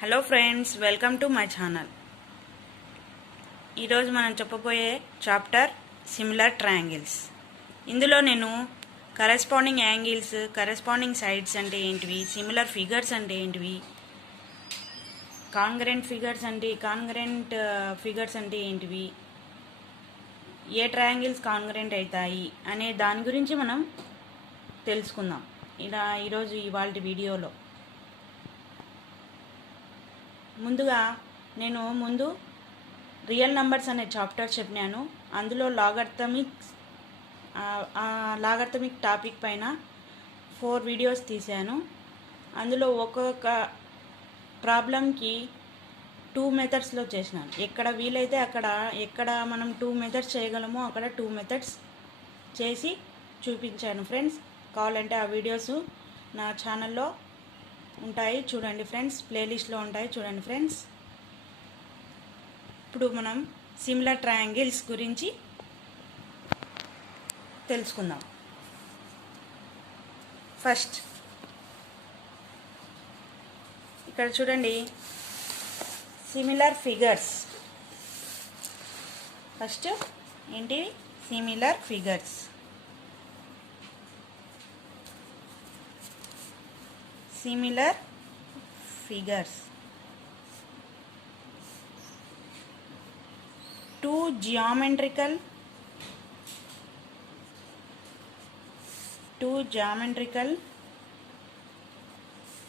Hello friends, welcome to my channel. ఈరోజు మనం చెప్పబోయే చాప్టర్ సిమిలర్ ట్రయాంగిల్స్. ఇందులో నేను కరెస్పాండింగ్ యాంగిల్స్, కరెస్పాండింగ్ సైడ్స్ అంటే ఏంటివి, సిమిలర్ ఫిగర్స్ అంటే ఏంటివి, కాంగ్రెంట్ ఫిగర్స్ అంటే ఏంటివి, ఏ ట్రయాంగిల్స్ కాంగ్రెంట్ అవుతాయి అనే దాని గురించి మనం తెలుసుకుందాం ఈరోజు ఇవాళ వీడియోలో. ముందుగా నేను రియల్ నంబర్స్ అనే చాప్టర్ చెప్పినాను. అందులో లాగర్థమిక్ టాపిక్ పైన 4 వీడియోస్ తీశాను. అందులో ఒక్కొక్క ప్రాబ్లంకి 2 మెథడ్స్లో చేసినాను. ఎక్కడ వీలైతే ఎక్కడ మనం 2 మెథడ్స్ చేయగలమో అక్కడ 2 మెథడ్స్ చేసి చూపించాను ఫ్రెండ్స్. కావాలంటే ఆ వీడియోస్ నా ఛానల్లో ఉంటాయి, చూడండి ఫ్రెండ్స్. ప్లేలిస్ట్లో ఉంటాయి, చూడండి ఫ్రెండ్స్. ఇప్పుడు మనం సిమిలర్ ట్రయాంగిల్స్ గురించి తెలుసుకుందాం. ఫస్ట్ ఇక్కడ చూడండి, సిమిలర్ ఫిగర్స్. ఫస్ట్ ఏంటి? Similar figures. Similar figures. Two geometrical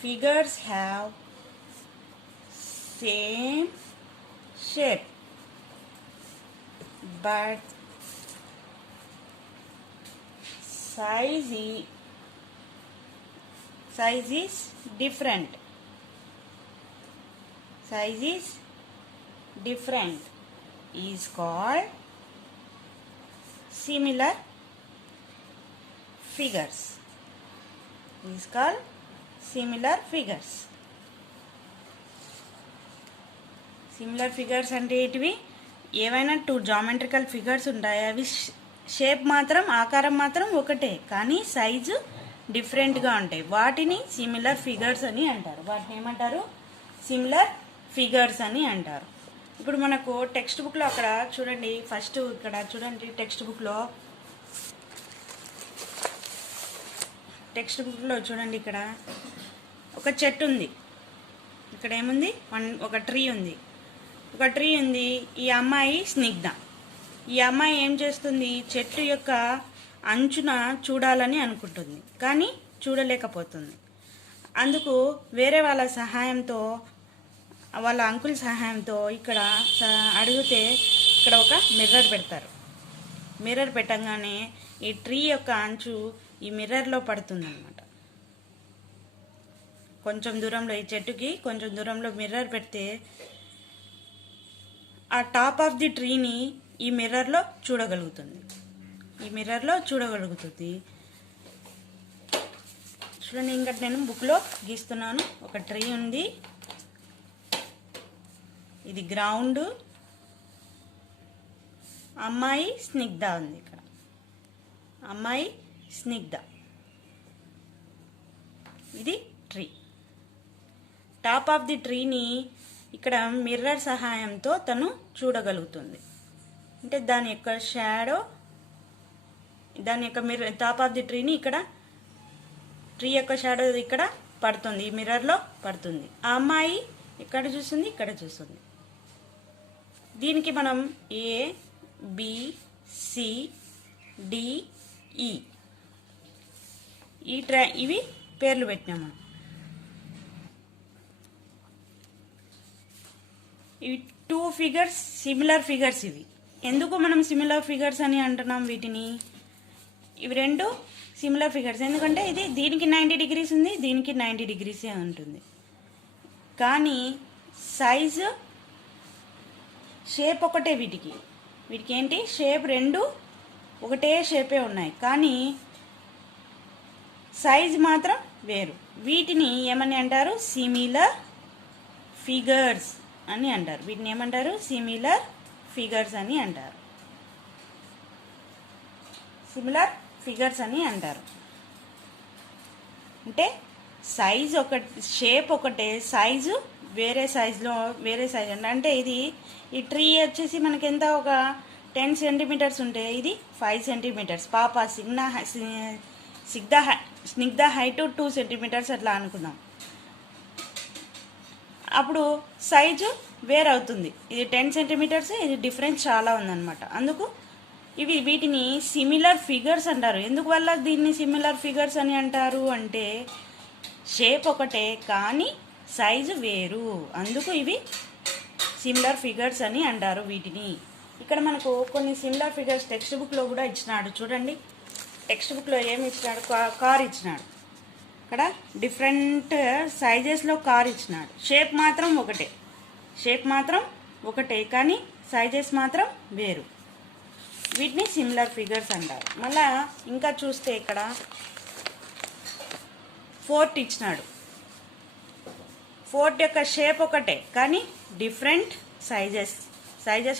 figures have same shape but size is different. Is called similar figures. Similar figures అంటే ఏంటివి? ఏవైనా 2 జామెట్రికల్ ఫిగర్స్ ఉంటాయి. అవి షేప్ మాత్రం, ఆకారం మాత్రం ఒకటే, కానీ సైజు డిఫరెంట్గా ఉంటాయి. వాటిని సిమిలర్ ఫిగర్స్ అని అంటారు. వాటిని ఏమంటారు? సిమిలర్ ఫిగర్స్ అని అంటారు. ఇప్పుడు మనకు టెక్స్ట్ బుక్లో అక్కడ చూడండి, ఫస్ట్ ఇక్కడ చూడండి, టెక్స్ట్ బుక్లో చూడండి, ఇక్కడ ఒక చెట్టు ఉంది. ఇక్కడ ఏముంది? ఒక ట్రీ ఉంది. ఈ అమ్మాయి స్నిగ్ధ. ఈ అమ్మాయి ఏం చేస్తుంది? చెట్టు యొక్క అంచున చూడాలని అనుకుంటుంది, కానీ చూడలేకపోతుంది. అందుకు వేరే వాళ్ళ అంకుల్ సహాయంతో ఇక్కడ అడిగితే ఇక్కడ ఒక మిర్రర్ పెడతారు. మిర్రర్ పెట్టగానే ఈ ట్రీ యొక్క అంచు ఈ మిర్రర్లో పడుతుందన్నమాట. కొంచెం దూరంలో, ఈ చెట్టుకి కొంచెం దూరంలో మిర్రర్ పెడితే ఆ టాప్ ఆఫ్ ది ట్రీని ఈ మిర్రర్లో చూడగలుగుతుంది. చూడండి, ఇంకా నేను బుక్లో గీస్తున్నాను. ఒక ట్రీ ఉంది, ఇది గ్రౌండ్, అమ్మాయి స్నిగ్ధ ఉంది. ఇక్కడ అమ్మాయి స్నిగ్ధ, ఇది ట్రీ. టాప్ ఆఫ్ ది ట్రీని ఇక్కడ మిర్రర్ సహాయంతో తను చూడగలుగుతుంది. అంటే దాని యొక్క shadow, mirror top of the ట్రీని ఇక్కడ, ట్రీ యొక్క షాడో ఇక్కడ పడుతుంది, ఈ మిర్రర్లో పడుతుంది. ఆ అమ్మాయి ఇక్కడ చూస్తుంది, ఇక్కడ చూస్తుంది. దీనికి మనం ABCDE ఇవి పేర్లు పెట్టినాము. ఇవి 2 ఫిగర్స్, సిమిలర్ ఫిగర్స్. ఇవి ఎందుకు మనం సిమిలర్ ఫిగర్స్ అని అంటున్నాం వీటిని? ఇవి 2 సిమిలర్ ఫిగర్స్ ఎందుకంటే దీనికి 90 డిగ్రీస్ ఉంది, దీనికి 90 డిగ్రీసే ఉంటుంది. కానీ సైజు, షేప్ ఒకటే. వీటికి ఏంటి? షేప్ 2 ఒకటే షేపే ఉన్నాయి, కానీ సైజ్ మాత్రం వేరు. వీటిని ఏమని అంటారు? సిమిలర్ ఫిగర్స్ అని అంటారు. వీటిని ఏమంటారు? సిమిలర్ ఫిగర్స్ అని అంటారు. అంటే సైజ్ ఒకటి, షేప్ ఒకటే, సైజు వేరే సైజులో వేరే సైజ్ అండి. అంటే ఇది ఈ ట్రీ వచ్చేసి మనకి ఎంత ఒక 10 సెంటీమీటర్స్ ఉంటే ఇది 5 సెంటీమీటర్స్. పాప స్నిగ్ధ హైట్ 2 సెంటీమీటర్స్ అట్లా అనుకుందాం. అప్పుడు సైజు వేరవుతుంది. ఇది 10 సెంటీమీటర్స్, ఇది డిఫరెన్స్ చాలా ఉందన్నమాట. అందుకు వీటిని సిమిలర్ ఫిగర్స్ అంటారు. ఎందుకు వల్ల దీన్ని సిమిలర్ ఫిగర్స్ అని అంటారు అంటే షేప్ ఒకటే కానీ సైజు వేరు, అందుకు ఇవి సిమిలర్ ఫిగర్స్ అని అంటారు వీటిని. ఇక్కడ మనకు కొన్ని సిమిలర్ ఫిగర్స్ టెక్స్ట్ బుక్లో కూడా ఇచ్చినాడు. చూడండి, టెక్స్ట్ బుక్లో ఏమి ఇచ్చినాడు, కార్ ఇచ్చినాడు. ఇక్కడ డిఫరెంట్ సైజెస్లో కార్ ఇచ్చినాడు. షేప్ మాత్రం ఒకటే కానీ సైజెస్ మాత్రం వేరు. వీటిని సిమిలర్ ఫిగర్స్ అంటారు. మళ్ళా ఇంకా చూస్తే ఇక్కడ ఫోర్ట్ ఇచ్చినాడు. ఫోర్ట్ యొక్క షేప్ ఒకటే కానీ డిఫరెంట్ సైజెస్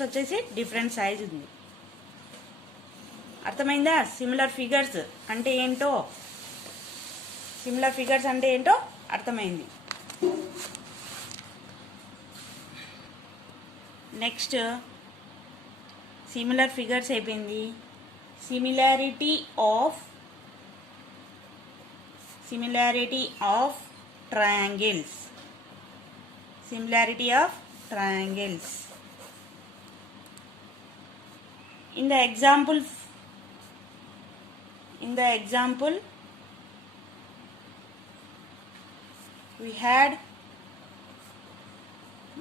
వచ్చేసి డిఫరెంట్ సైజ్ ఉంది. అర్థమైందా? సిమిలర్ ఫిగర్స్ అంటే ఏంటో అర్థమైంది. నెక్స్ట్ సిమిలర్ ఫిగర్స్ అయిపోయింది. Similarity of triangles. In the example we had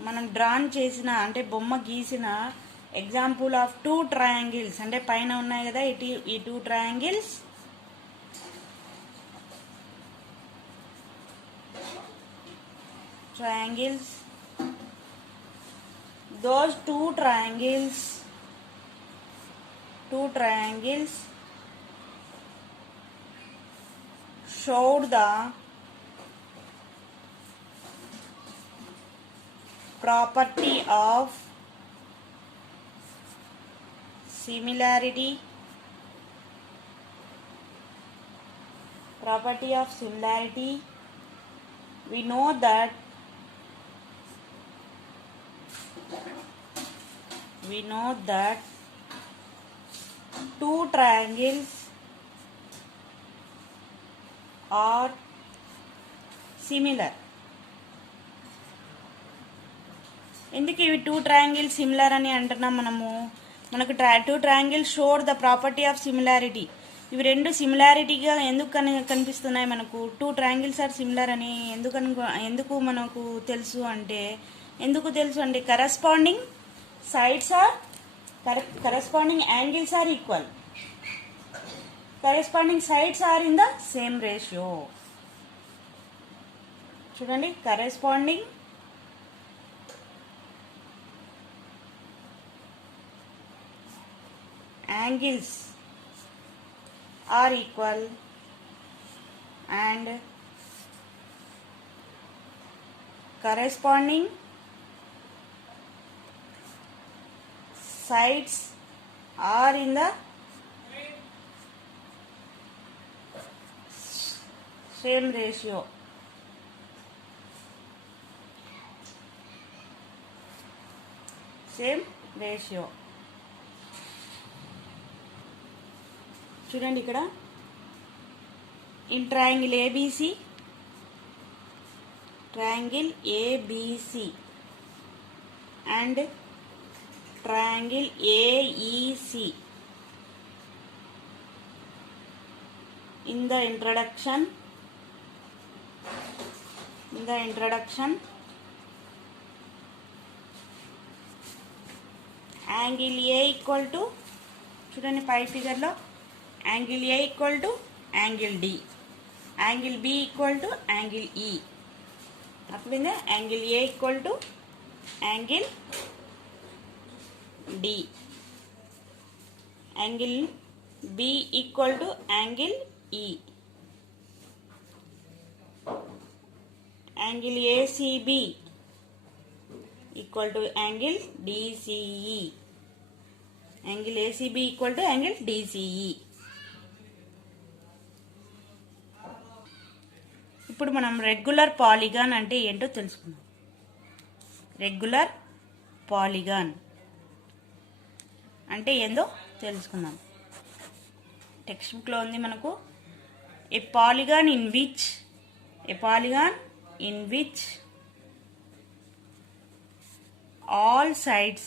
మనం డ్రాన్ చేసిన అంటే బొమ్మ గీసిన ఎగ్జాంపుల్ ఆఫ్ 2 ట్రయాంగిల్స్. అంటే పైన ఉన్నాయి కదా ఈ 2 triangles. Those two triangles showed the property of similarity. We know that two triangles are similar. ఎందుకు ఇవి 2 ట్రయాంగిల్స్ సిమిలర్ అని అంటున్నాం మనకు 2 triangles showed the property of similarity. ఇవి రెండు సిమిలారిటీగా ఎందుకు కనిపిస్తున్నాయి మనకు? 2 ట్రయాంగిల్స్ ఆర్ సిమిలర్ అని ఎందుకు మనకు తెలుసు అంటే corresponding angles are equal. Corresponding sides are in the same ratio. చూడండి, corresponding angles are equal and corresponding sides are in the same ratio. చూడండి, ఇక్కడ in triangle ABC and triangle AEC. In the introduction angle A equal to, చూడండి పై ఫిగర్లో, angle A equal to angle D, angle B equal to angle E. అప్పుడైందా angle A equal to angle D, angle B equal to angle E, angle ACB equal to angle DCE, angle ACB equal to angle DCE. ఇప్పుడు మనం regular polygon అంటే ఏంటో తెలుసుకుందాం. Regular polygon అంటే ఏందో తెలుసుకుందాం. Text బుక్లో ఉంది మనకు. A polygon in which all sides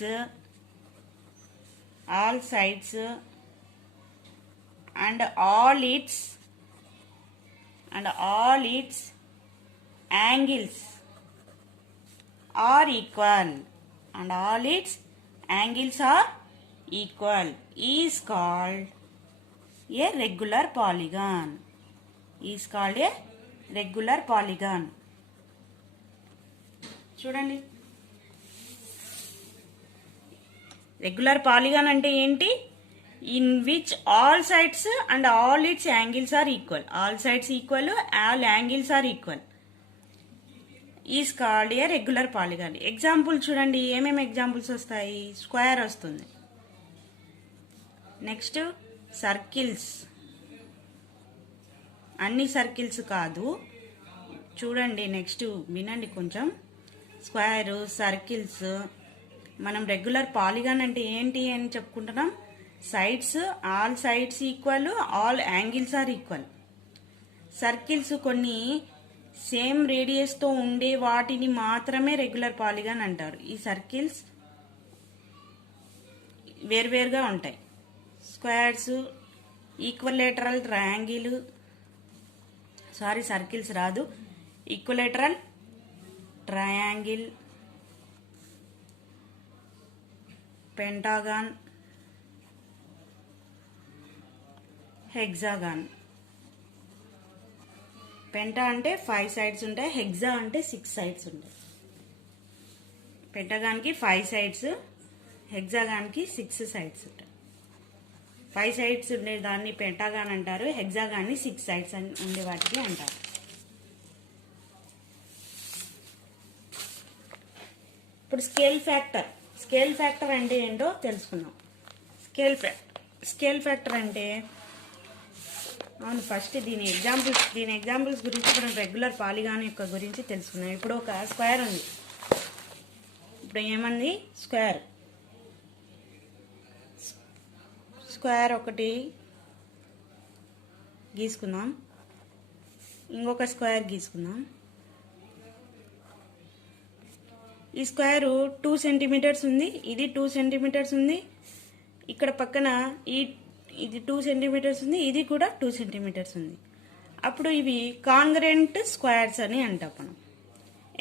and all its angles are equal is called a regular polygon. చూడండి, రెగ్యులర్ పాలిగాన్ అంటే ఏంటి? In which all sides and all its angles are equal. All sides equal, all angles are equal. Is called a regular polygon. Example చూడండి, ఏమేమి examples వస్తాయి? Square వస్తుంది. Next circles. అన్ని circles కాదు, చూడండి. నెక్స్ట్ వినండి కొంచెం. Square, circles. మనం రెగ్యులర్ పాలిగాన్ అంటే ఏంటి అని చెప్పుకుంటున్నాం. Sides, all sides equal, all angles are equal. Circles కొన్ని సేమ్ రేడియస్తో ఉండే వాటిని మాత్రమే రెగ్యులర్ పాలిగాన్ అంటారు. ఈ సర్కిల్స్ వేరువేరుగా ఉంటాయి. స్క్వేర్స్, ఈక్వలేటరల్ ట్రయాంగిల్, సర్కిల్స్ రాదు, ఈక్వలేటరల్ ట్రయాంగిల్, పెంటాగాన్, హెక్సాగాన్. పెంటా అంటే 5 సైడ్స్ ఉంటాయి, హెక్సా అంటే 6 సైడ్స్ ఉంటాయి. పెంటాగాన్కి 5 సైడ్స్, హెక్సాగాన్కి 6 సైడ్స్ ఉంటాయి. 5 సైడ్స్ ఉండే దాన్ని పెంటాగాన్ అంటారు, హెక్సాగాన్ని 6 సైడ్స్ ఉండే వాటికి అంటారు. ఇప్పుడు స్కేల్ ఫ్యాక్టర్ అంటే ఏంటో తెలుసుకుందాం. స్కేల్ ఫ్యాక్టర్ అంటే, అవును, ఫస్ట్ దీని ఎగ్జాంపుల్స్ గురించి మనం రెగ్యులర్ పాలిగాన్ యొక్క గురించి తెలుసుకున్నాం. ఇప్పుడు ఒక స్క్వేర్ ఉంది. ఇప్పుడు ఏమంది? స్క్వేర్ ఒకటి గీసుకుందాం, ఇంకొక స్క్వేర్ గీసుకుందాం. ఈ స్క్వేర్ 2 సెంటీమీటర్స్ ఉంది, ఇది 2 సెంటీమీటర్స్ ఉంది. ఇక్కడ పక్కన ఇది 2 సెంటీమీటర్స్ ఉంది, ఇది కూడా 2 సెంటీమీటర్స్ ఉంది. అప్పుడు ఇవి కాంగ్రెంట్ స్క్వేర్స్ అని అంటాం మనం.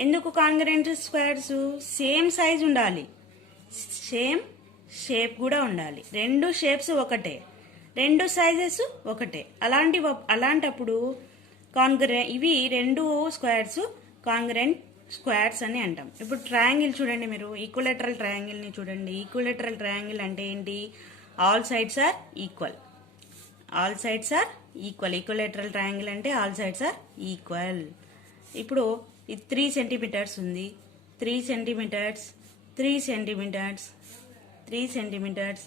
ఎందుకు కాంగ్రెంట్ స్క్వేర్స్? సేమ్ సైజ్ ఉండాలి, సేమ్ షేప్ కూడా ఉండాలి. 2 షేప్స్ ఒకటే, 2 సైజెస్ ఒకటే. అలాంటప్పుడు ఇవి 2 స్క్వేర్స్ కాంగ్రెంట్ స్క్వేర్స్ అని అంటాం. ఇప్పుడు ట్రయాంగిల్ చూడండి, మీరు ఈక్వలేటరల్ ట్రయాంగిల్ని చూడండి. ఈక్వలేటరల్ ట్రయాంగిల్ అంటే ఏంటి? All sides are equal. Equilateral triangle అంటే ఆల్ సైడ్స్ ఆర్ ఈక్వల్. ఇప్పుడు ఇది 3 సెంటీమీటర్స్ ఉంది, 3 centimetres, 3 centimetres, 3 centimetres,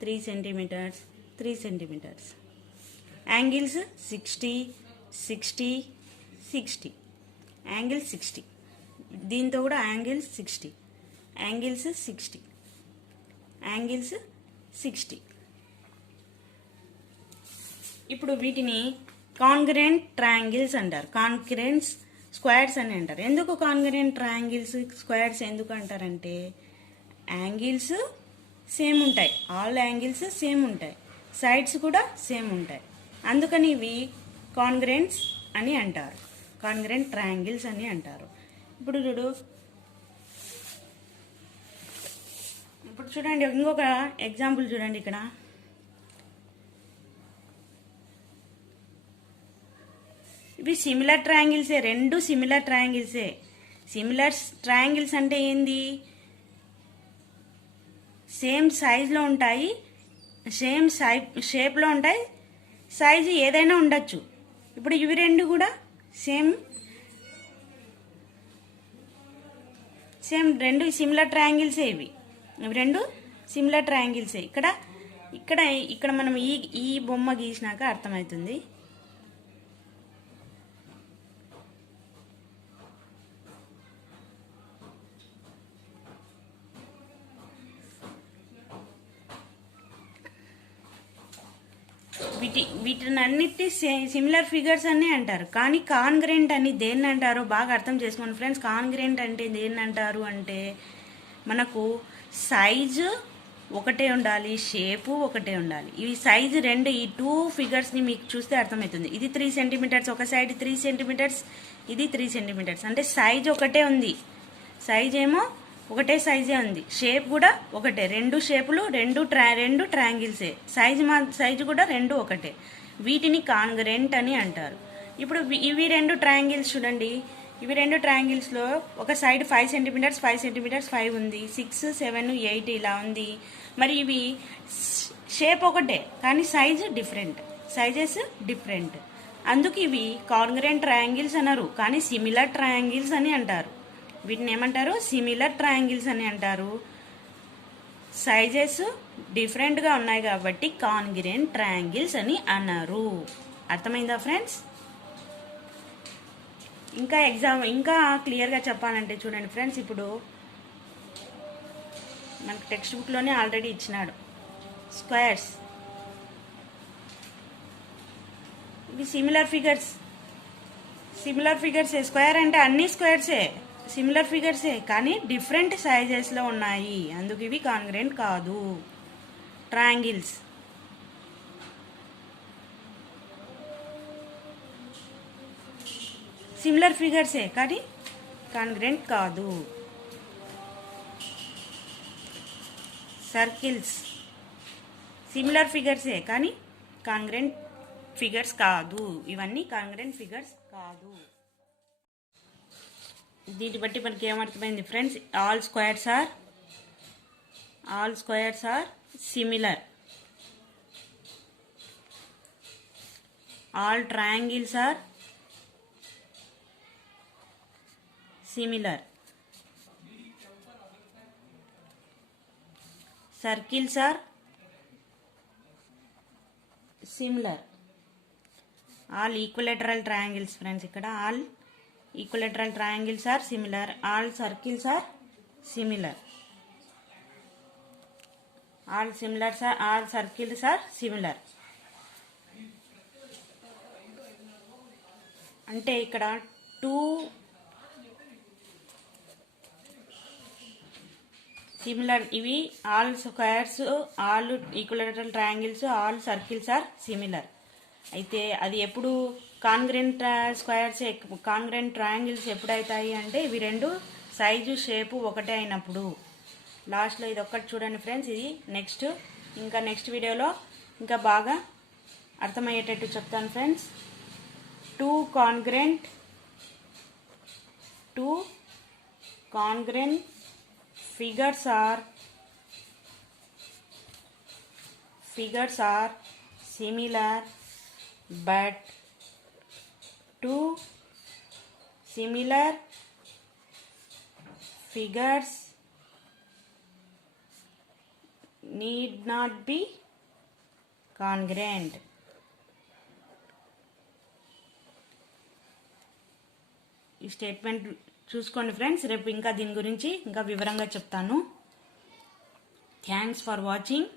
3 centimetres, 3 centimetres. Angles 60, 60, 60. Angle 60. దీంతో కూడా యాంగిల్స్ 60. ఇప్పుడు వీటిని కాంగ్రెంట్ ట్రయాంగిల్స్ అంటారు, కాంగ్రెంట్ స్క్వేర్స్ అని అంటారు. ఎందుకు కాంగ్రెంట్ ట్రయాంగిల్స్ స్క్వేర్స్ ఎందుకు అంటారంటే, యాంగిల్స్ సేమ్ ఉంటాయి, ఆల్ యాంగిల్స్ సేమ్ ఉంటాయి, సైడ్స్ కూడా సేమ్ ఉంటాయి. అందుకని ఇవి కాంగ్రెంట్స్ అని అంటారు, కాంగ్రెంట్ ట్రయాంగిల్స్ అని అంటారు. ఇప్పుడు చూడండి, ఇంకొక ఎగ్జాంపుల్ చూడండి. ఇక్కడ ఇవి సిమిలర్ ట్రయాంగిల్సే, 2 సిమిలర్ ట్రయాంగిల్సే. సిమిలర్ ట్రయాంగిల్స్ అంటే ఏంది? సేమ్ సైజ్లో ఉంటాయి, సేమ్ షేప్లో ఉంటాయి, సైజు ఏదైనా ఉండొచ్చు. ఇప్పుడు ఇవి 2 కూడా సేమ్ 2 సిమిలర్ ట్రయాంగిల్సే. ఇవి 2 సిమిలర్ ట్రయాంగిల్సే. ఇక్కడ మనం ఈ బొమ్మ గీసినాక అర్థమవుతుంది. వీటిని అన్నిటి సిమిలర్ ఫిగర్స్ అని అంటారు. కానీ కాన్గ్రెంట్ అని దేన్ని అంటారో బాగా అర్థం చేసుకోండి ఫ్రెండ్స్. కాన్గ్రెంట్ అంటే దేన్ని అంటారు అంటే మనకు సైజు ఒకటే ఉండాలి, షేపు ఒకటే ఉండాలి. ఇవి సైజు రెండు, ఈ 2 ఫిగర్స్ని మీకు చూస్తే అర్థమవుతుంది. ఇది 3 సెంటీమీటర్స్, ఒక సైడ్ 3 సెంటీమీటర్స్, ఇది 3 సెంటీమీటర్స్. అంటే సైజ్ ఒకటే ఉంది, సైజ్ ఏమో ఒకటే సైజే ఉంది, షేప్ కూడా ఒకటే. రెండు షేపులు రెండు ట్రయాంగిల్సే, సైజు కూడా రెండు ఒకటే. వీటిని కాన్గ్రెంట్ అని అంటారు. ఇప్పుడు ఇవి రెండు ట్రయాంగిల్స్ చూడండి. ఇవి రెండు ట్రయాంగిల్స్లో ఒక సైడ్ 5 సెంటీమీటర్స్ 5 సెంటీమీటర్స్ 5 ఉంది, 6 7 8 ఇలా ఉంది. మరి ఇవి షేప్ ఒకటే కానీ సైజు డిఫరెంట్, సైజెస్ డిఫరెంట్. అందుకు ఇవి కాన్గ్రెంట్ ట్రయాంగిల్స్ అన్నారు, కానీ సిమిలర్ ట్రయాంగిల్స్ అని అంటారు. వీటిని ఏమంటారు? సిమిలర్ ట్రయాంగిల్స్ అని అంటారు. సైజెస్ డిఫరెంట్గా ఉన్నాయి కాబట్టి కాన్గ్రెంట్ ట్రయాంగిల్స్ అని అన్నారు. అర్థమైందా ఫ్రెండ్స్? ఇంకా క్లియర్గా చెప్పాలంటే చూడండి ఫ్రెండ్స్, ఇప్పుడు మనకు టెక్స్ట్ బుక్లోనే ఆల్రెడీ ఇచ్చినాడు స్క్వేర్స్. ఇవి సిమిలర్ ఫిగర్సే. స్క్వేర్ అంటే అన్ని స్క్వేర్సే, సిమిలర్ ఫిగర్సే, కానీ డిఫరెంట్ సైజెస్లో ఉన్నాయి. అందుకు ఇవి కాన్గ్రెంట్ కాదు. ట్రయాంగిల్స్ సిమిలర్ ఫిగర్సే కానీ కాన్గ్రెంట్ కాదు. సర్కిల్స్ సిమిలర్ ఫిగర్సే కానీ కాన్గ్రెంట్ ఫిగర్స్ కాదు. ఇవన్నీ కాన్గ్రెంట్ ఫిగర్స్ కాదు. దీన్ని బట్టి మనకి ఏమర్థమైంది friends? All squares are similar. All triangles are similar. Circles are similar. All equilateral triangles friends, ikkada all equilateral triangles are similar. All circles are similar. All circles are similar. అంటే ఇక్కడ 2 similar. ఇవి all squares, all equilateral triangles, all circles are similar. అయితే అది ఎప్పుడు కాన్గ్రెంట్ triangles ఎప్పుడైతాయి అంటే ఇవి రెండు size shape ఒకటే అయినప్పుడు. లాస్ట్లో ఇది ఒక్కటి చూడండి ఫ్రెండ్స్. ఇది నెక్స్ట్ వీడియోలో ఇంకా బాగా అర్థమయ్యేటట్టు చెప్తాను friends. Two congruent figures are similar, but two similar figures need not be congruent. ఈ స్టేట్మెంట్ చూసుకోండి ఫ్రెండ్స్. రేపు ఇంకా దీని గురించి ఇంకా వివరంగా చెప్తాను. Thanks for watching.